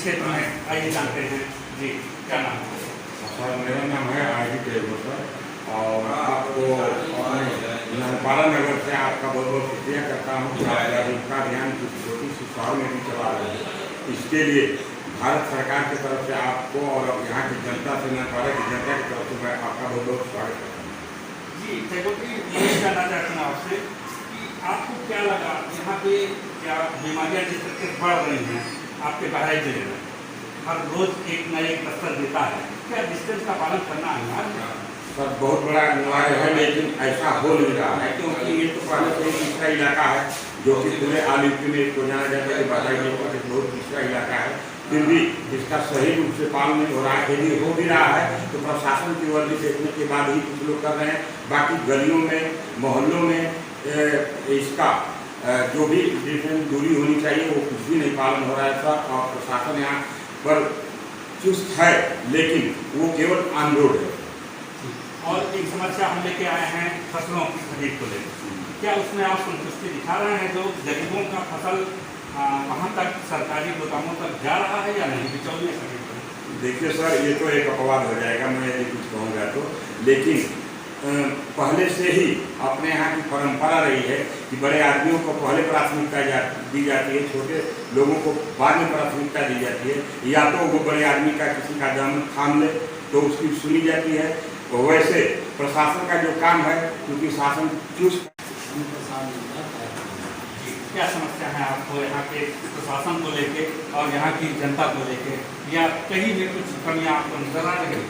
क्षेत्र में, आइए जानते हैं जी, क्या नाम है? सर मेरा नाम है आईडी टेबल सर, और आपको पारा नगर से आपका बहुत बहुत शुक्रिया करता हूँ कि आप जागरूकता अभियान की छोटी सी शहर में भी चला रहे हैं। इसके लिए भारत सरकार की तरफ से आपको और यहाँ की जनता से, नौपारा की जनता की तरफ से मैं आपका बहुत बहुत स्वागत करता हूँ। जी टेबल जी, ये जानना चाहता हूँ आपसे कि आपको क्या लगा यहाँ पे, क्या बीमारियाँ जिस तरह से बढ़ रही हैं आपके बहराइच जिले में, हर रोज एक नया एक स्तर देता है, क्या डिस्टेंस का पालन करना अनिवार्य है? सर बहुत बड़ा अनिवार्य है, लेकिन ऐसा हो नहीं रहा है क्योंकि ये तो पहले से ही तीसरा इलाका है जो कि पूरे आल यूपी में इसको जाना जाता है। बहराइच एक बहुत तीसरा इलाका है, फिर भी इसका सही रूप से पालन नहीं हो रहा है। यदि हो भी रहा है तो प्रशासन की वर्दी देखने के बाद ही कुछ लोग कर रहे हैं। बाकी गलियों में, मोहल्लों में इसका जो भी दूरी होनी चाहिए वो कुछ भी नहीं पालन हो रहा है सर। और प्रशासन यहाँ पर चुस्त है, लेकिन वो केवल ऑन रोड है। और एक समस्या हम लेके आए हैं फसलों की खरीद को लेकर, क्या उसमें आप संतुष्टि दिखा रहे हैं? जो गरीबों का फसल वहाँ तक सरकारी गोदामों तक जा रहा है या नहीं, बिचौलिए खरीद को? देखिए सर, ये तो एक अपवाद हो जाएगा मैं यदि कुछ कहूँगा तो, लेकिन पहले से ही अपने यहाँ की परंपरा रही है कि बड़े आदमियों को पहले प्राथमिकता दी जाती है, छोटे लोगों को बाद में प्राथमिकता दी जाती है। या तो वो बड़े आदमी का किसी का दामन थाम ले तो उसकी सुनी जाती है। तो वैसे प्रशासन का जो काम है, क्योंकि शासन चुस्त। क्या समस्या है आपको यहाँ के प्रशासन को लेके और यहाँ की जनता को लेके, या कहीं भी कुछ कमियाँ आपको नजर आ रही है?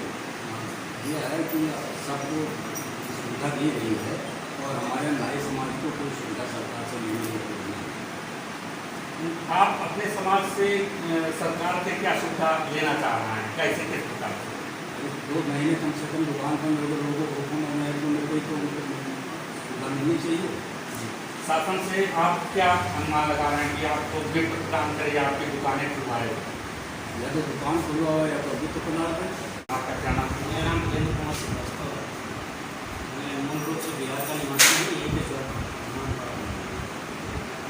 यह है कि सबको सुविधा दी गई है और हमारे नारी समाज को कोई सुविधा सरकार से नहीं मिल रही है। आप अपने समाज से सरकार से क्या सुविधा लेना चाह रहे हैं, कैसे किस प्रकार से? 2 महीने कम से कम दुकान पर लोगों को हुक्म है तो मेरे को सुविधा मिलनी चाहिए। शासन से आप क्या अनुमान लगा रहे हैं कि आपको गिफ्ट प्रदान करे या आपकी दुकानें खुलवाए? या तो दुकान खुलवा हो या तो अभी तो खुला है। आपका क्या नाम? मेरा नाम केंद्र कुमार श्रीवास्तव है। मैं मूल रूप से बिहार का निवासी हूँ, यहीं पे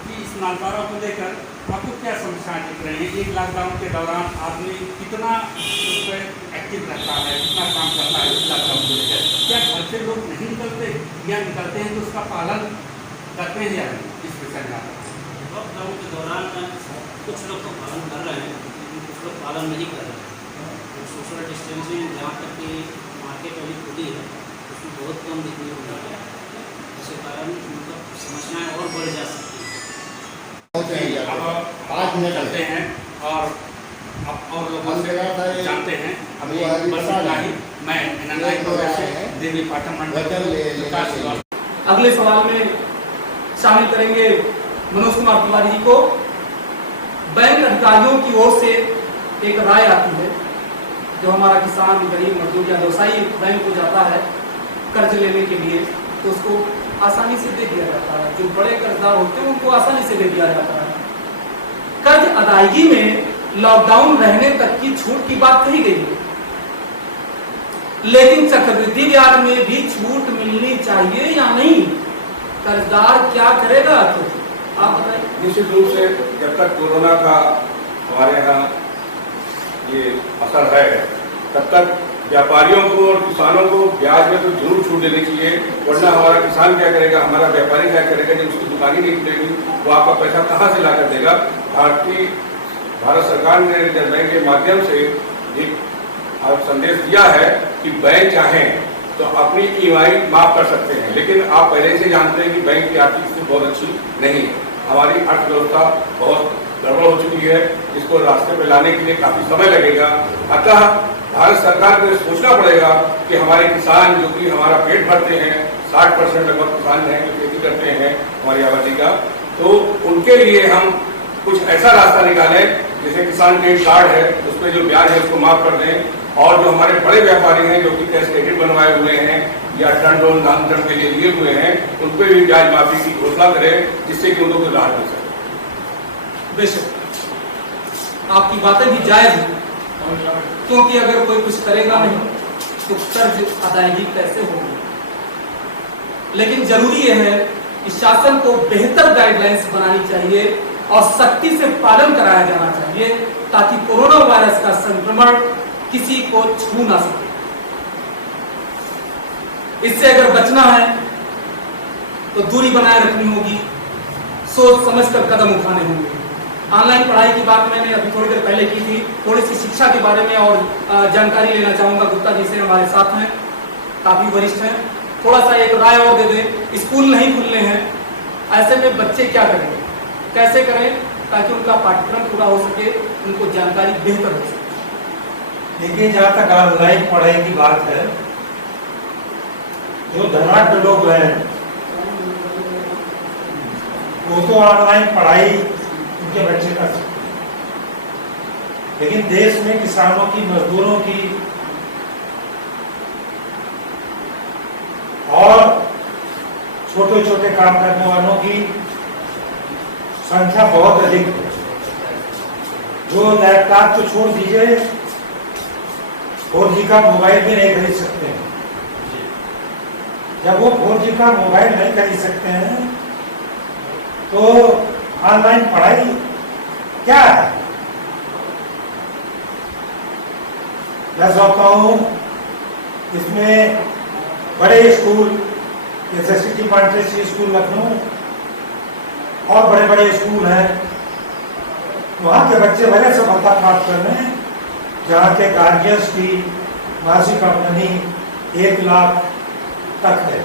जो इस नालपारा को लेकर आपको क्या समस्याएं दिख रही हैं? एक लॉकडाउन के दौरान आदमी कितना उस पर एक्टिव रहता है, कितना काम करता है इस लॉकडाउन को लेकर? क्या घर से लोग नहीं निकलते, या निकलते हैं तो उसका पालन करते हैं या नहीं? इस विषय में लॉकडाउन के दौरान कुछ लोग तो पालन कर रहे हैं, लेकिन कुछ लोग पालन नहीं कर रहे हैं। तो सोशल डिस्टेंसिंग जहाँ तक कि मार्केट अभी खुली है उसमें बहुत कम दिखने को मिल रहा है, जिसके कारण मतलब समस्याएँ और बढ़ जा सकती हैं। आज में चलते हैं और लोगों से जानते हैं। अभी बस इतना ही। मैं देवी पाठक मंडल। अगले सवाल में शामिल करेंगे मनोज कुमार तिवारी जी को। बैंक अधिकारियों की ओर से एक राय आती है, जो हमारा किसान, गरीब, मजदूर या व्यवसायी बैंक को जाता है कर्ज लेने के लिए तो उसको आसानी से दे दिया जाता है। जो बड़े कर्जदार होते हैं उनको आसानी से दे दिया जाता है। कर्ज अदायगी में लॉकडाउन रहने तक की छूट की बात कही गई है, लेकिन चक्रवृद्धि ब्याज में भी छूट मिलनी चाहिए या नहीं? कर्जदार क्या करेगा? तो आप बताइए। निश्चित रूप से जब तक कोरोना का हमारे यहाँ ये असर है तब तक व्यापारियों को और किसानों को ब्याज में तो जरूर छूट देनी चाहिए, वरना हमारा किसान क्या करेगा, हमारा व्यापारी क्या करेगा? जब उसकी दुकान ही नहीं खुलेगी वो आपका पैसा कहाँ से ला कर देगा? भारत सरकार ने रिजर्व बैंक के माध्यम से एक संदेश दिया है कि बैंक चाहें तो अपनी EMI माफ कर सकते हैं, लेकिन आप पहले से जानते हैं कि बैंक की आर्थिक स्थिति बहुत अच्छी नहीं है। हमारी अर्थव्यवस्था बहुत गड़बड़ हो चुकी है, इसको रास्ते पर लाने के लिए काफी समय लगेगा। अतः भारत सरकार को सोचना पड़ेगा कि हमारे किसान जो कि हमारा पेट भरते हैं, 60% लगभग किसान हैं जो खेती करते हैं हमारी आबादी का, तो उनके लिए हम कुछ ऐसा रास्ता निकालें जैसे किसान क्रेडिट कार्ड है उसमें जो ब्याज है उसको माफ कर दें, और जो हमारे बड़े व्यापारी हैं जो कि कैश क्रेडिट बनवाए हुए हैं या टर्न लोन नाम टर्न के लिए लिए हुए हैं उन पर भी ब्याज माफी की घोषणा करें, जिससे कि उनको कोई राहत मिल सके। बेशक आपकी बातें भी जायज हैं, क्योंकि अगर कोई कुछ करेगा नहीं तो कर्ज अदायगी कैसे होगी? लेकिन जरूरी यह है कि शासन को बेहतर गाइडलाइंस बनानी चाहिए और सख्ती से पालन कराया जाना चाहिए ताकि कोरोना वायरस का संक्रमण किसी को छू ना सके। इससे अगर बचना है तो दूरी बनाए रखनी होगी, सोच समझकर कदम उठाने होंगे। ऑनलाइन पढ़ाई की बात मैंने अभी थोड़ी देर पहले की थी। थोड़ी सी शिक्षा के बारे में और जानकारी लेना चाहूंगा। गुप्ता जी से हमारे साथ हैं, काफी वरिष्ठ हैं, थोड़ा सा एक राय और दे दें। स्कूल नहीं खुलने हैं, ऐसे में बच्चे क्या करें, कैसे करें ताकि उनका पाठ्यक्रम पूरा हो सके, उनको जानकारी बेहतर हो सके। देखिए, जहाँ तक ऑनलाइन पढ़ाई की बात है, जो धनाढ्य लोग हैं वो तो ऑनलाइन पढ़ाई उनके बच्चे कर सकते हैं, लेकिन देश में किसानों की, मजदूरों की और छोटे छोटे काम करने वालों की संख्या बहुत अधिक है। जो लैपटॉप तो छोड़ दीजिए, 4G का मोबाइल भी नहीं खरीद सकते हैं। जब वो 4G का मोबाइल नहीं खरीद सकते हैं तो ऑनलाइन पढ़ाई क्या है? मैं सोचता हूँ इसमें बड़े स्कूल जैसे सिटी मॉन्टेसरी स्कूल लखनऊ और बड़े बड़े स्कूल हैं, वहाँ के बच्चे बड़े सफलता प्राप्त कर रहे हैं, जहाँ के गार्जियंस की मासिक आमदनी 1 लाख तक है।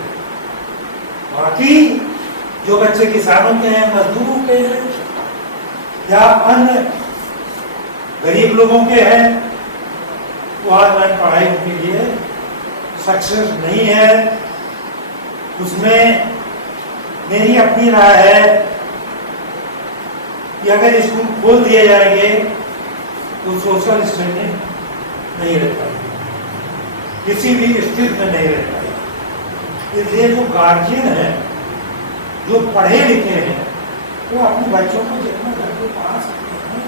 बाकी जो बच्चे किसानों के हैं, मजदूरों के हैं या अन्य गरीब लोगों के हैं, वो ऑनलाइन पढ़ाई के लिए सक्सेस नहीं है। उसमें मेरी अपनी राय है कि अगर स्कूल खोल दिए जाएंगे तो सोशल स्टैंडिंग नहीं रह पाएगी, किसी भी स्थिति में नहीं रह पाएगी। इसलिए जो गार्जियन है, जो पढ़े लिखे हैं, वो अपने बच्चों को जितना घर पे पढ़ा सकते हैं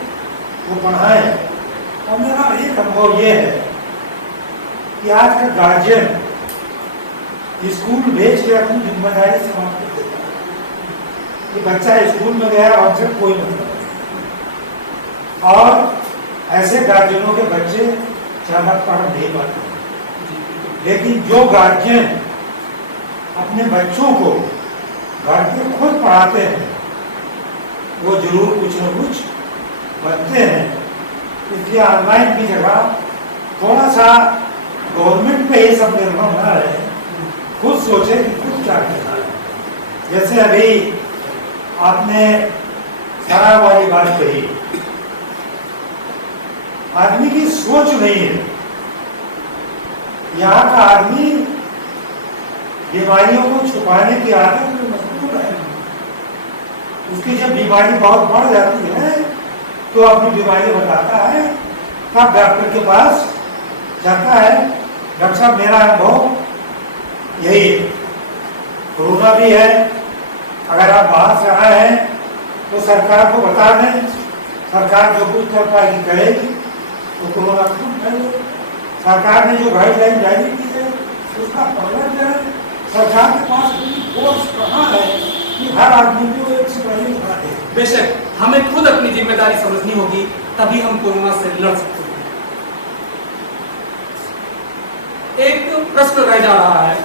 वो पढ़ाएं। और मेरा एक अनुभव ये है कि आज का गार्जियन स्कूल भेज के अपनी जिम्मेदारी समाप्त कर देता है कि बच्चा स्कूल में गया, हमसे कोई मतलब नहीं। और ऐसे गार्जियनों के बच्चे ज्यादा पढ़ नहीं पाते। लेकिन जो गार्जियन अपने बच्चों को घर पे खुद पढ़ाते हैं, वो जरूर कुछ न कुछ बनते हैं। इसलिए ऑनलाइन की जगह थोड़ा सा गवर्नमेंट पे ये सब निर्भर होना है, खुद सोचे कि खुद क्या करना है। जैसे अभी आपने शराब वाली बात कही, आदमी की सोच नहीं है। यहाँ का आदमी बीमारियों को छुपाने की आदत में मजबूर है। उसकी जब बीमारी बहुत बढ़ जाती है तो अपनी बीमारी बताता है, तब डॉक्टर के पास जाता है। डॉक्टर साहब, मेरा अनुभव यही है, कोरोना भी है, अगर आप बाहर से आए हैं तो सरकार को बता दें, सरकार जो कुछ कर पाएगी करेगी तो कोरोना खत्म करेगी। सरकार ने जो गाइडलाइन जारी की है उसका पालन करें। सरकार के पास फोर्स कहाँ है कि हर आदमी को एक सिपाही उठा दे। बेशक हमें खुद अपनी जिम्मेदारी समझनी होगी, तभी हम कोरोना से लड़ सकते हैं। एक प्रश्न रह जा रहा है,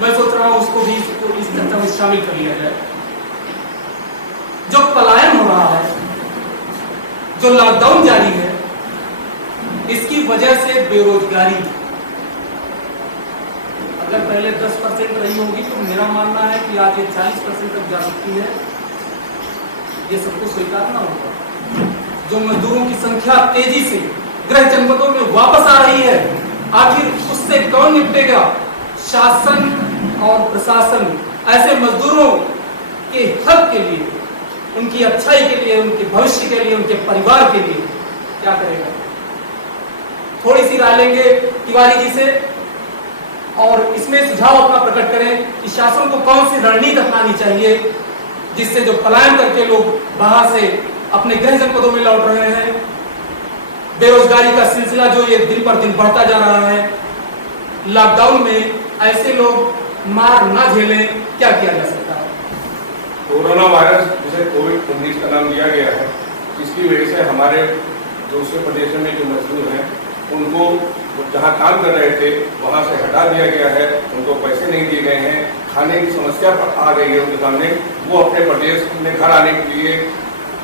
मैं सोच रहा हूं उसको भी इस चर्चा में शामिल कर लिया जाए। जो पलायन हो रहा है, जो लॉकडाउन जारी है, इसकी वजह से बेरोजगारी अगर पहले 10% रही होगी तो मेरा मानना है कि आज ये 40% तक जा सकती है। ये सबको स्वीकारना होगा। जो मजदूरों की संख्या तेजी से गृह जनपदों में वापस आ रही है, आखिर उससे कौन निपटेगा? शासन और प्रशासन ऐसे मजदूरों के हक के लिए, उनकी अच्छाई के लिए, उनके भविष्य के लिए, उनके परिवार के लिए क्या करेगा? थोड़ी सी राय लेंगे तिवारी जी से और इसमें सुझाव अपना प्रकट करें कि शासन को कौन सी रणनीति अपनानी चाहिए जिससे जो पलायन करके लोग बाहर से अपने गृह जनपदों में लौट रहे हैं, बेरोजगारी का सिलसिला जो ये दिन पर दिन बढ़ता जा रहा है, लॉकडाउन में ऐसे लोग मार ना झेलें, क्या किया जा सकता है? कोरोना वायरस जिसे कोविड-19 का नाम दिया गया है, इसकी वजह से हमारे दूसरे प्रदेशों में जो मजदूर हैं उनको जहाँ काम कर रहे थे वहाँ से हटा दिया गया है, उनको पैसे नहीं दिए गए हैं, खाने की समस्या आ गई है उनके सामने। वो अपने प्रदेश में घर आने के लिए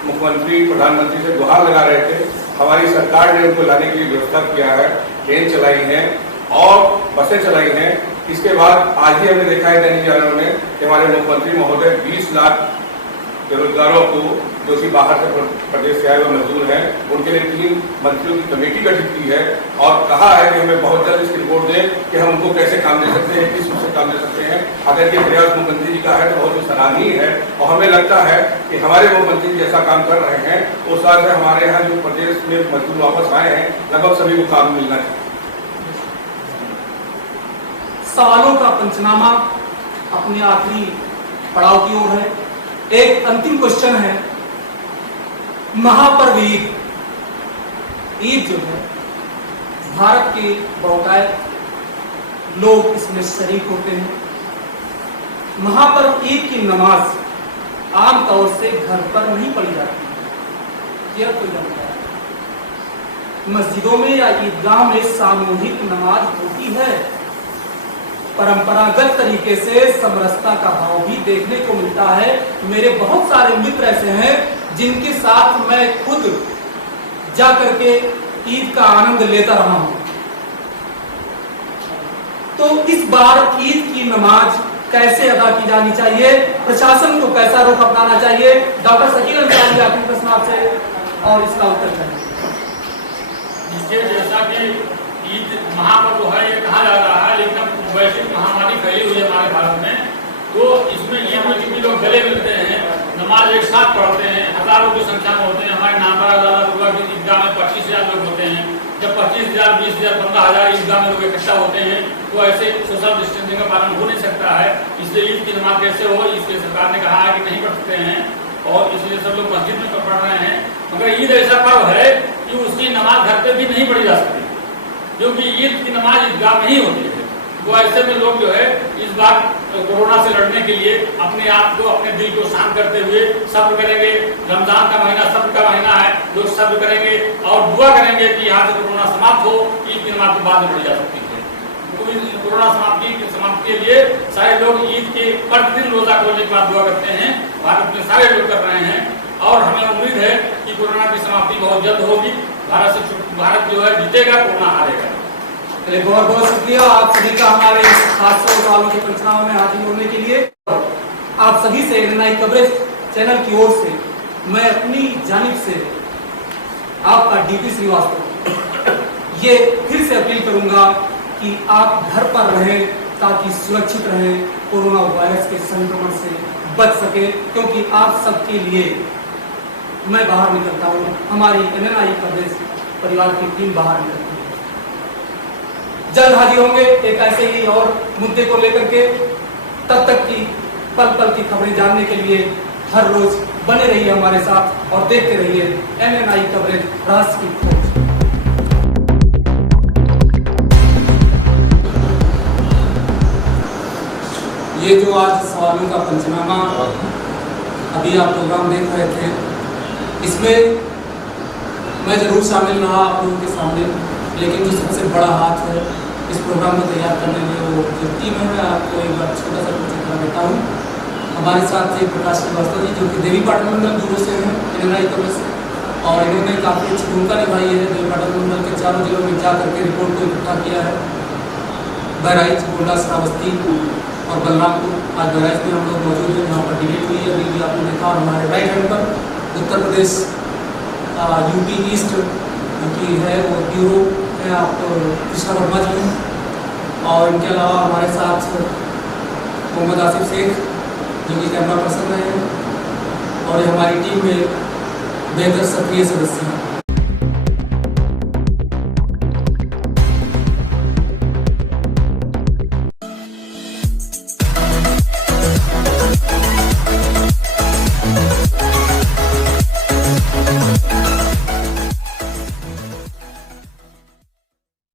मुख्यमंत्री प्रधानमंत्री से गुहार लगा रहे थे। हमारी सरकार ने उनको लाने के लिए व्यवस्था किया है, ट्रेन चलाई है और बसें चलाई हैं। इसके बाद आज ही हमने देखा है दैनिक जागरण में कि हमारे मुख्यमंत्री महोदय 20 लाख बेरोजगारों को जो कि बाहर से प्रदेश से आए हुए मजदूर हैं उनके लिए 3 मंत्रियों की कमेटी गठित की है और कहा है कि हमें बहुत जल्द इसकी रिपोर्ट दें कि हम उनको कैसे काम दे सकते हैं, किस रूप से काम दे सकते हैं। अगर ये प्रयास मुख्यमंत्री जी का है तो बहुत ही सराहनीय है और हमें लगता है कि हमारे मुख्यमंत्री जी ऐसा काम कर रहे हैं उस हिसाब से हमारे यहाँ जो प्रदेश में मजदूर वापस आए हैं लगभग सभी को काम मिलना चाहिए। सवालों का पंचनामा अपने आखिरी पड़ाव की ओर है। एक अंतिम क्वेश्चन है, महापर्व ईद जो है भारत के बहुतायत लोग इसमें शरीक होते हैं। महापर्व ईद की नमाज आमतौर से घर पर नहीं पढ़ी जाती, यह तो जानता है। मस्जिदों में या ईदगाह में सामूहिक नमाज होती है। परंपरागत तरीके से समरसता का भाव भी देखने को मिलता है। मेरे बहुत सारे मित्र ऐसे हैं जिनके साथ मैं खुद जा करके ईद का आनंद लेता रहा हूं। तो इस बार ईद की नमाज कैसे अदा की जानी चाहिए, प्रशासन को कैसा रुख अपनाना चाहिए? डॉक्टर शकील अंसारी आखिरी प्रश्न आपसे और इसका उत्तर चाहिए। जैसा कि ईद महापर्व है ये कहा जा रहा है, लेकिन वैश्विक महामारी फैली हुई है हमारे भारत में, तो इसमें ईद में जितने लोग गले मिलते हैं, नमाज एक साथ पढ़ते हैं, हजारों की संख्या में होते हैं। हमारे नामदारा दुर्गा की ईदगाह में 25,000 लोग होते हैं। जब 25,000, 20,000, 15,000 ईदगाह में लोग इकट्ठा होते हैं तो ऐसे सोशल डिस्टेंसिंग का पालन हो नहीं सकता है। इसलिए ईद की नमाज कैसे हो, इसलिए सरकार ने कहा है कि नहीं पढ़ सकते हैं और इसलिए सब लोग मस्जिद में पढ़ रहे हैं। मगर ईद ऐसा पर्व है कि उसकी नमाज घर पे भी नहीं पढ़ी जा सकती, क्योंकि ईद की नमाज ईदगाह में ही होती है। तो ऐसे में लोग जो है इस बार कोरोना से लड़ने के लिए अपने आप को, अपने दिल को शांत करते हुए सब्र करेंगे। रमजान का महीना सब्र का महीना है, लोग सब्र करेंगे और दुआ करेंगे कि यहाँ से कोरोना समाप्त हो। ईद की नमाज तो बाद में पढ़ी जा सकती है। तो कोरोना समाप्ति के लिए सारे लोग ईद के प्रतिदिन रोजा खोलने के बाद दुआ करते हैं। भारत में सारे लोग कर रहे हैं और हमें उम्मीद है कि कोरोना की समाप्ति बहुत जल्द होगी। भारत जो है जीतेगा, कोरोना हारेगा। बहुत बहुत शुक्रिया आप सभी का हमारे खास सवालों के पंचनामे में हाजिर होने के लिए। आप सभी से एएनआई कवरेज चैनल की ओर से मैं अपनी जानिब से आपका डीपी श्रीवास्तव ये फिर से अपील करूंगा कि आप घर पर रहें ताकि सुरक्षित रहें, कोरोना वायरस के संक्रमण से बच सके, क्योंकि आप सबके लिए मैं बाहर निकलता हूँ, हमारी एएनआई कवरेज परिवार की टीम बाहर निकलती है। जल्द हाजिर होंगे एक ऐसे ही और मुद्दे को लेकर के। तब तक की पल पल की खबरें जानने के लिए हर रोज बने रहिए हमारे साथ और देखते रहिए एएनआई कवरेज राष्ट्र की खोज। ये जो आज सवालों का पंचनामा अभी आप प्रोग्राम देख रहे थे, इसमें मैं जरूर शामिल रहा आप लोगों के सामने, लेकिन जो सबसे बड़ा हाथ है इस प्रोग्राम को तैयार करने में वो जो टीम है, मैं आपको एक बार छोटा सा परिचय करा देता हूँ। हमारे साथ थे प्रकाश श्रीवास्तव जी जो कि देवी पाटन मंडल ब्यूरो से हैं एएनआई कवरेज से, और इन्होंने काफ़ी अच्छी भूमिका निभाई है। देवी पाटन मंडल के 4 जिलों में जा करके रिपोर्ट को इकट्ठा किया है। बहराइच, गोंडा, श्रावस्ती और बलरामपुर। आज बहराइच में हम लोग मौजूद हैं जहाँ पर डिबेट हुई है, अभी भी आपने देखा। और हमारे राइट हैंड पर उत्तर प्रदेश यूपी ईस्ट जो कि है वो ब्यूरो है, आप कृष्णा वर्मा जी हैं। और इनके अलावा हमारे साथ मोहम्मद आसिफ शेख जो कि कैमरा पर्सन रहे हैं, और हमारी टीम में बेहतर सक्रिय सदस्य हैं।